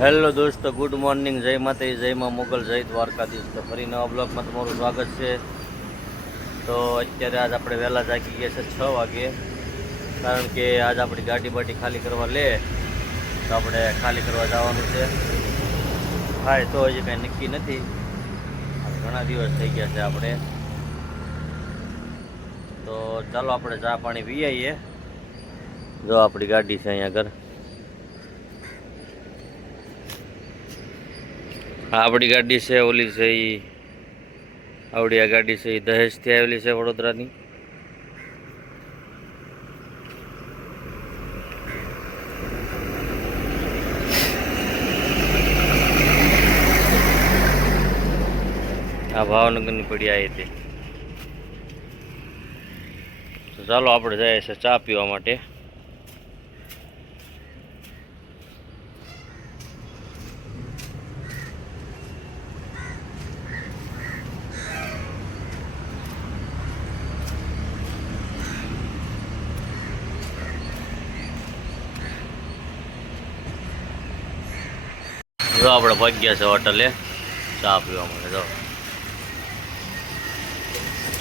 Hello દોસ્તો, good morning, જય માતાજી, જય માં મોગલ, જય દ્વારકાધીશ. તો ફરી નવા બ્લોગમાં તમારું સ્વાગત છે. તો અત્યારે આજ આપણે વહેલા જાગી ગયા છે 6 વાગે, કારણ કે આજ આપણી ગાડી બાડી ખાલી કરવા લે તો આપણે ખાલી કરવા જવાનું છે. હા, તો હજી કાંઈ નક્કી નથી, ઘણા દિવસ થઈ ગયા છે આપણે. તો ચાલો આપણે ચા પાણી પી આવીએ. જો આપણી ગાડી છે અહીંયા આગળ. આપણી ગાડી છે, ઓલી છે એ આવડી આ ગાડી છે એ દહેજથી આવેલી છે, વડોદરાની. આ ભાવનગરની પડી આવી હતી. તો ચાલો આપણે જઈએ છીએ ચા પીવા માટે. જો આપણે ભાગ્યા છે હોટલે ચા પીવા માટે. જો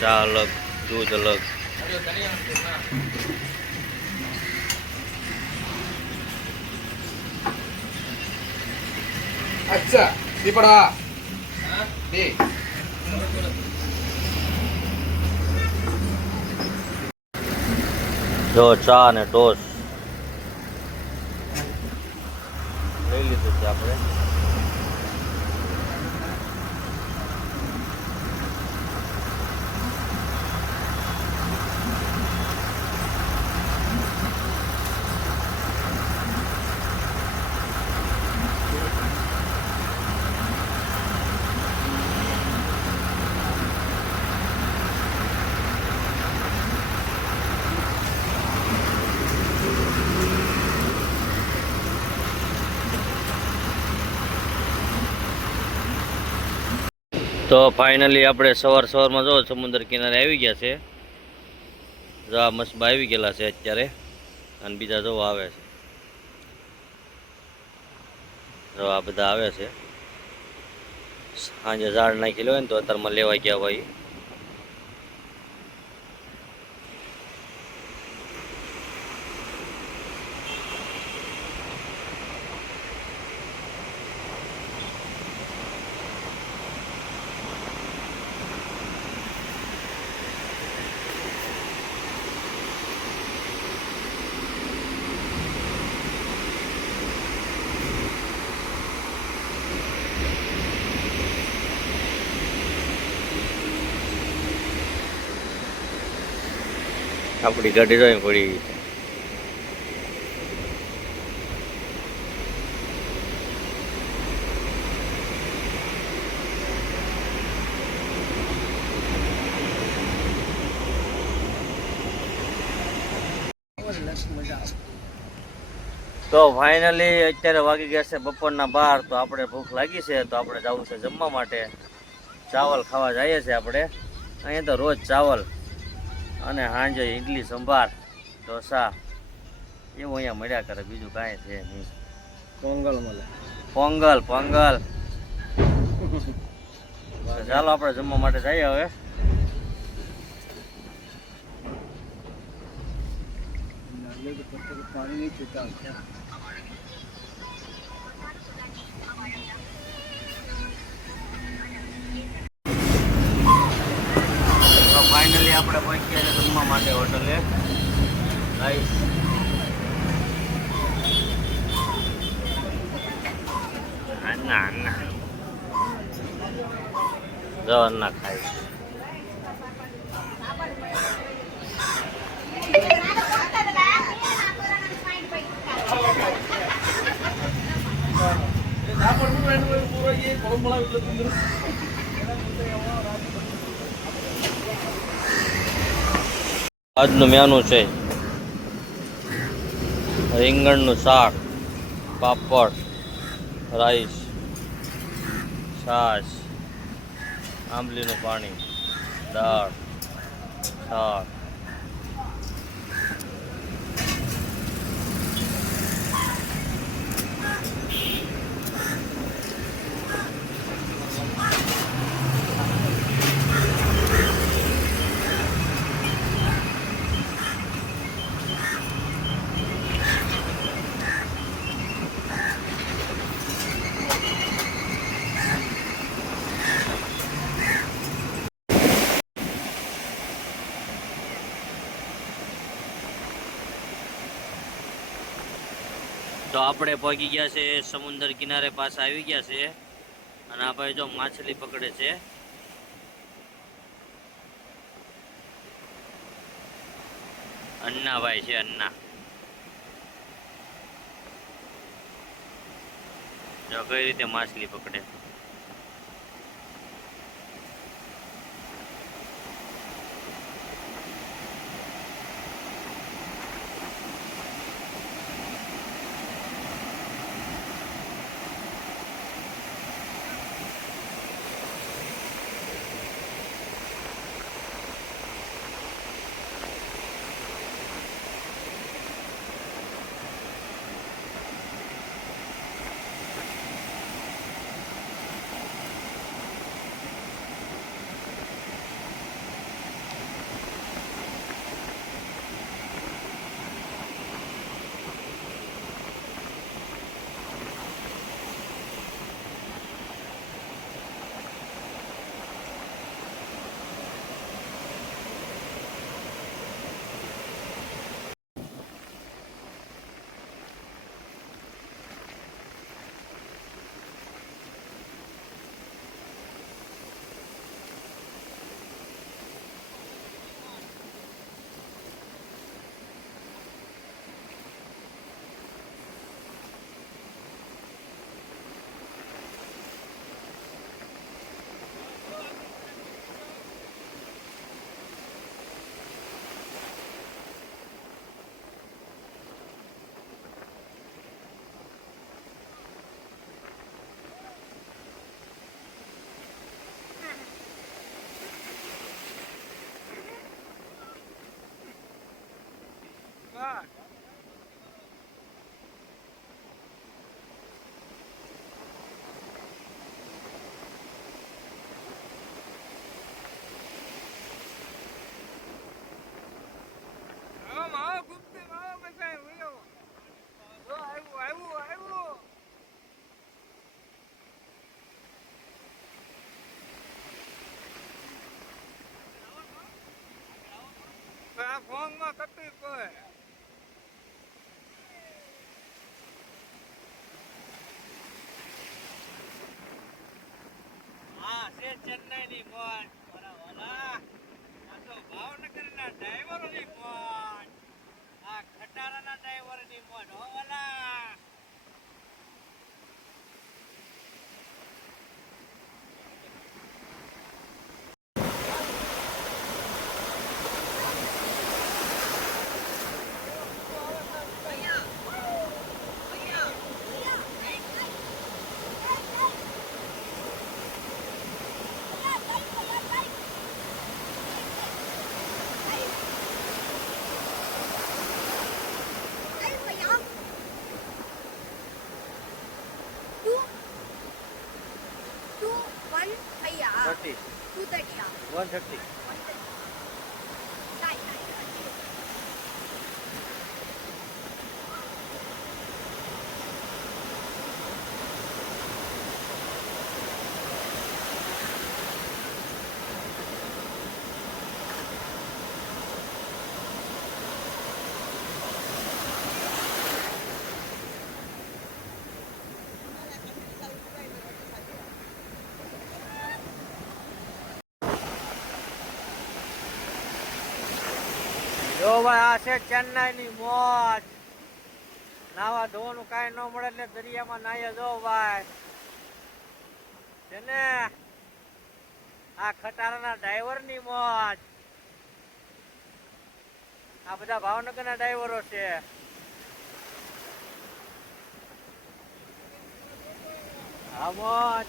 ચા અલગ, દૂધ અલગ. अच्छा दीपड़ा दे જો ચા અને ટોસ લઈ લીધું છે આપણે. તો ફાઇનલી આપણે સવારમાં જો સમુદ્ર કિનારે આવી ગયા છે. જો આ મસ્બા આવી ગયેલા છે અત્યારે, અને બીજા જો આવે છે. જો આ બધા આવે છે. સાંજે ઝાડ નાખેલું હોય ને તો અત્યારમાં લેવા ગયા હોય. આપણી ગાડી જોઈ પડી ગઈ છે. તો ફાઇનલી અત્યારે વાગી ગયા છે બપોરના 12. તો આપણે ભૂખ લાગી છે, તો આપણે જવું છે જમવા માટે. ચાવલ ખાવા જઈએ છીએ આપણે. અહીંયા તો રોજ ચાવલ અને સાંજે ઇડલી સંભાર ઢોસા એવું અહીંયા મળ્યા કરે, બીજું કાંઈ છે નહીં. पोंगल મળે પોંગલ પોંગલ. ચાલો આપણે જમવા માટે જઈએ હવે. पानी नहीं पीता તો ફાઇનલી આપણે પહોંચી ગયા છે જમવા માટે હોટલે. રાઈસ ના ના જો ના ખાઈશ. આજનું મેનુ છે રીંગણનું શાક, પાપડ, રાઈસ, છાશ, આંબલીનું પાણી, દાળ, શાક. તો આપણે પહોંચી ગયા છે સમુદ્ર કિનારે પાસે આવી ગયા છે અને આ ભાઈ જો માછલી પકડે છે. અન્ના ભાઈ છે અન્ના. જો કઈ રીતે માછલી પકડે. ફોનમાં તકલીફ પડે. હા છે ચેન્નાઈ ની મોજ. આ તો ભાવનગર ના ડ્રાઈવરો ની મોજ. આ ખટારા ના ડ્રાઈવર ની મોજ. ઓલા Thirty. 130. જો ભાઈ આ છે ચેન્નાઈ ની મોજ. નાવા ધોવાનું કાંઈ ન મળે એટલે દરિયામાં નાહીએ. જો ભાઈ છે ને આ ખટારાના ડ્રાઈવર ની મોજ. આ બધા ભાવનગર ના ડ્રાઈવરો છે. આ મોજ.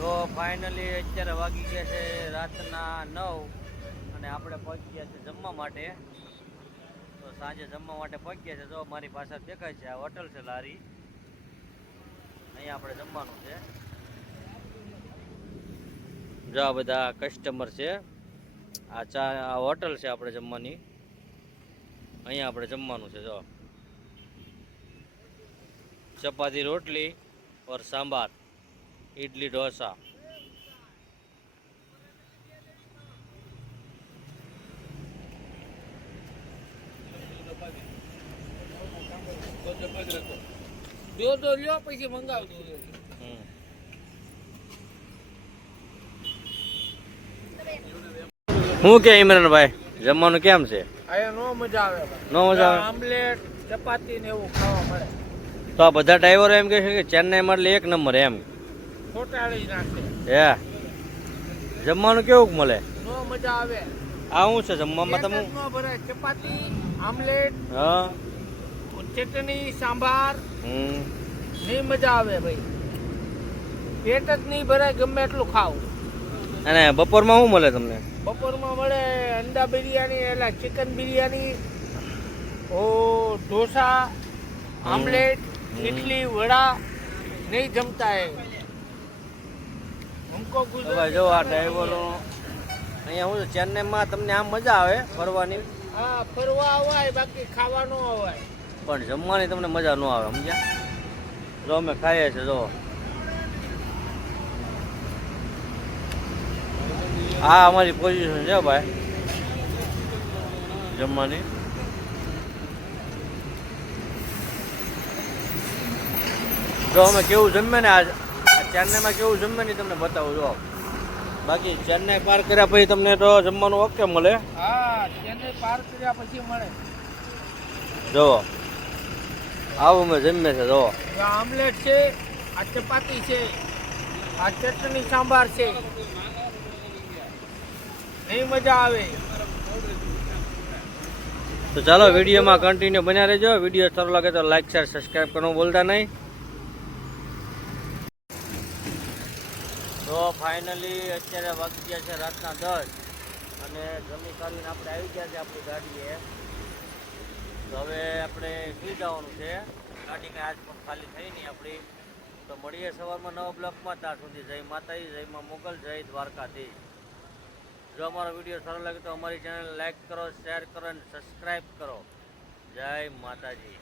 તો ફાઇનલી અત્યારે વાગી ગયા છે રાતના 9 અને આપણે પહોંચી ગયા છે જમવા માટે. તો સાંજે જમવા માટે પહોંચી ગયા છે. જો મારી પાછળ દેખાય છે આ હોટલ છે લારી. અહીંયા આપણે જમવાનું છે. જો આ બધા કસ્ટમર છે. આ ચા આ હોટલ છે આપણે જમવાની. અહીંયા આપણે જમવાનું છે જો. ચપાતી રોટલી ઓર સાંભાર, ઇડલી ઢોસા. દો લ્યો પછી મંગાવજો. હમ. શું કે ઇમરાનભાઈ જમવાનું કેમ છે? અહીંયા નો મજા આવે ભાઈ. નો મજા આવે? આમલેટ ચપાતી ને એવું ખાવા મળે. તો આ બધા ડ્રાઈવરો એમ કહે છે કે ચેન્નાઈમાં એટલે એક નંબર એમ. ચોટાડી નાખે. હે જમવાનું કેવું મળે? નો મજા આવે. આ શું છે જમવામાં તમે? પેટ જ નો ભરાય. ચપાતી, આમલેટ, હા. ચટણી, સાંભાર હમ. નહીં મજા આવે ભાઈ. પેટ જ નહીં ભરાય ગમે એટલું ખાવ. અને બપોરમાં શું મળે તમને? બપોરમાં મળે અંડા બિરયાની એટલે ચિકન બિરયાની, ઓ ઢોસા, આમલેટ, ઇડલી, વડા નહીં જમતા હે હમકો ભાઈ જો આ ડ્રાઈવરો અહીંયા શું છે ચેન્નાઈમાં તમને આમ મજા આવે ફરવાની, હા ફરવા આવાય બાકી ખાવા ન આવાય. પણ જમવાની તમને મજા ન આવે સમજ્યા? જો અમે ખાઈએ છીએ જો. આ અમારી પોઝિશન છે ભાઈ જમવાની. જો અમે કેવું જમે ને આજ ચેન્નાઈમાં કેવું જમે ને તમને બતાવું જો. બાકી ચેન્નાઈ પાર કર્યા પછી તમને તો જમવાનું ઓકે મળે. હા ચેન્નઈ પાર કર્યા પછી મળે. જો આવું અમે જમે છે જો. આ આમલેટ છે, આ ચપાતી છે, આ ચટણી સાંભાર છે. નહીં મજા આવે. તો ચાલો વિડીયોમાં કન્ટિન્યુ બન્યા રહેજો. વિડીયો સારો લાગે તો લાઈક શેર સબસ્ક્રાઈબ કરવાનું બોલતા નહીં. તો ફાઇનલી અત્યારે વાગી ગયા છે રાતના 10 અને જમી કરીને આપણે આવી ગયા છે આપણી ગાડીએ. તો હવે આપણે સુઈ જવાનું છે. ગાડી કાંઈ આજ પણ ખાલી થઈ નહીં આપણી. તો મળીએ સવારમાં નવા બ્લોકમાં. ત્યાં સુધી જય માતાજી, જય માં મોગલ, જય દ્વારકાધીશ. જો અમારો વિડીયો સારો લાગે તો અમારી ચેનલ લાઈક કરો, શેર કરો અને સબસ્ક્રાઈબ કરો. જય માતાજી.